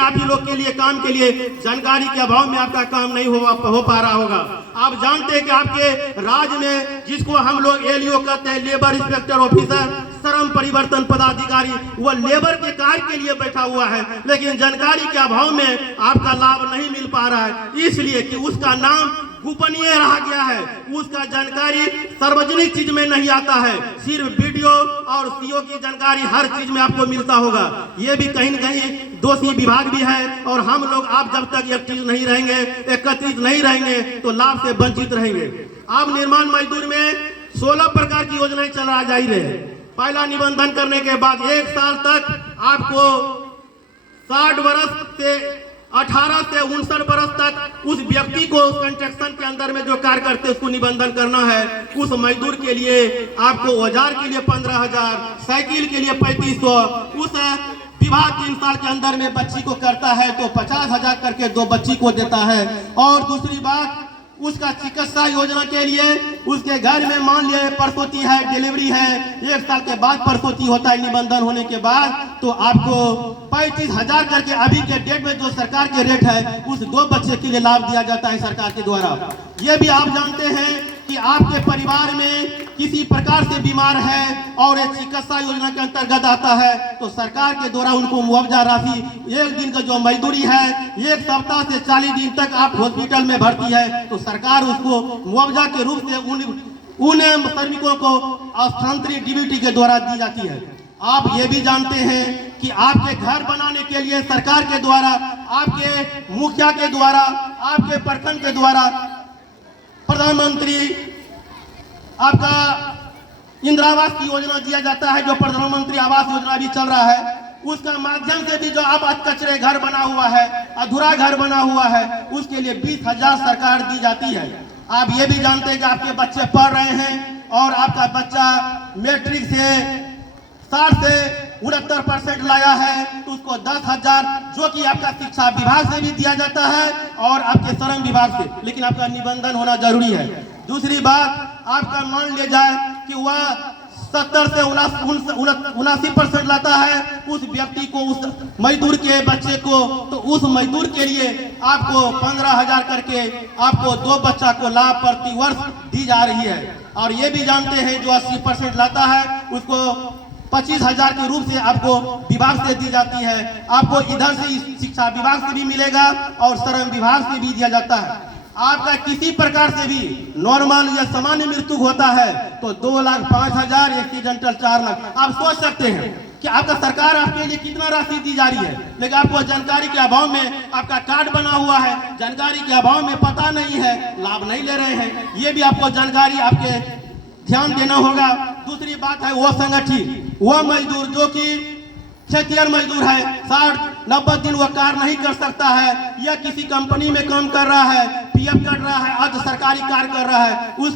आप ही लोग के लिए काम के लिए जानकारी के अभाव में आपका काम नहीं हो पा रहा होगा। आप जानते हैं कि आपके राज्य में जिसको हम लोग एलईओ कहते हैं, लेबर इंस्पेक्टर ऑफिसर, श्रम परिवर्तन पदाधिकारी, वो लेबर के कार्य के लिए बैठा हुआ है, लेकिन जानकारी के अभाव में आपका लाभ नहीं मिल पा रहा है, इसलिए कि उसका नाम गोपनीय रहा गया है, उसका जानकारी सार्वजनिक चीज में नहीं आता है। सिर्फ वीडियो और सीओ की जानकारी हर चीज में आपको मिलता होगा। ये भी कहीं न कहीं दोषी विभाग भी है, और हम लोग आप जब तक एक्टिव नहीं रहेंगे, एकत्रित नहीं रहेंगे, तो लाभ से वंचित रहेंगे। आप निर्माण मजदूर में 16 प्रकार की योजनाएं चला जा रही है। पहला निबंधन करने के बाद 1 साल तक आपको 60 वर्ष से 18 से 59 वर्ष तक उस व्यक्ति को कंस्ट्रक्शन के अंदर में जो कार्य करते उसको निबंधन करना है। उस मजदूर के लिए आपको औजार के लिए 15,000, साइकिल के लिए 3500, उस विभाग 3 साल के अंदर में बच्ची को करता है तो 50,000 करके 2 बच्ची को देता है। और दूसरी बात, उसका चिकित्सा योजना के लिए उसके घर में मान लिया प्रसूति है, डिलीवरी है, 1 साल के बाद प्रसूति होता है निबंधन होने के बाद, तो आपको 35,000 करके अभी के डेट में जो सरकार के रेट है उस 2 बच्चे के लिए लाभ दिया जाता है सरकार के द्वारा। ये भी आप जानते हैं कि आपके परिवार में किसी प्रकार से बीमार है और एक चिकित्सा योजना के अंतर्गत आता है, तो सरकार के द्वारा उनको मुआवजा राशि 1 दिन का जो मजदूरी है 1 सप्ताह से 40 दिन तक आप हॉस्पिटल में भर्ती है तो सरकार उसको मुआवजा के रूप से उन श्रमिकों को स्थानांतरित डीबीटी के द्वारा दी जाती है। आप ये भी जानते हैं कि आपके घर बनाने के लिए सरकार के द्वारा, आपके मुखिया के द्वारा, आपके प्रखंड के द्वारा प्रधानमंत्री आपका इंदिरा आवास की योजना दिया जाता है, जो प्रधानमंत्री आवास योजना भी चल रहा है। उसका माध्यम से भी जो अब कचरे घर बना हुआ है, अधूरा घर बना हुआ है, उसके लिए 20,000 सरकार दी जाती है। आप ये भी जानते हैं कि आपके बच्चे पढ़ रहे हैं और आपका बच्चा मैट्रिक से 60 से 69% लाया है तो उसको 10,000 जो कि आपका शिक्षा विभाग से भी दिया जाता है और आपके श्रम विभाग से, लेकिन आपका निबंधन होना जरूरी है। दूसरी बात, आपका मान लिया जाए कि वह 70 से 79% लाता है उस व्यक्ति को, उस मजदूर के बच्चे को, तो उस मजदूर के लिए आपको 15,000 करके आपको 2 बच्चा को लाभ प्रति वर्ष दी जा रही है। और ये भी जानते हैं जो 80% लाता है उसको 25,000 के रूप से आपको विभाग से दी जाती है। आपको इधर से शिक्षा विभाग से भी मिलेगा और श्रम विभाग से भी दिया जाता है। आपका किसी प्रकार से भी नॉर्मल या सामान्य मृत्यु होता है तो 2,05,000, एक्सीडेंटल 4 लाख। आप सोच सकते हैं कि आपका सरकार आपके लिए कितना राशि दी जा रही है, लेकिन आपको जानकारी के अभाव में आपका कार्ड बना हुआ है, जानकारी के अभाव में पता नहीं है, लाभ नहीं ले रहे हैं। ये भी आपको जानकारी आपके ध्यान देना होगा। दूसरी बात है वो संगठित, वह मजदूर जो कि खेतिहर मजदूर है, 60-90 दिन वह कार्य नहीं कर सकता है या किसी कंपनी में काम कर रहा है, पीएफ कट रहा है, अर्ध सरकारी कार्य कर रहा है, उस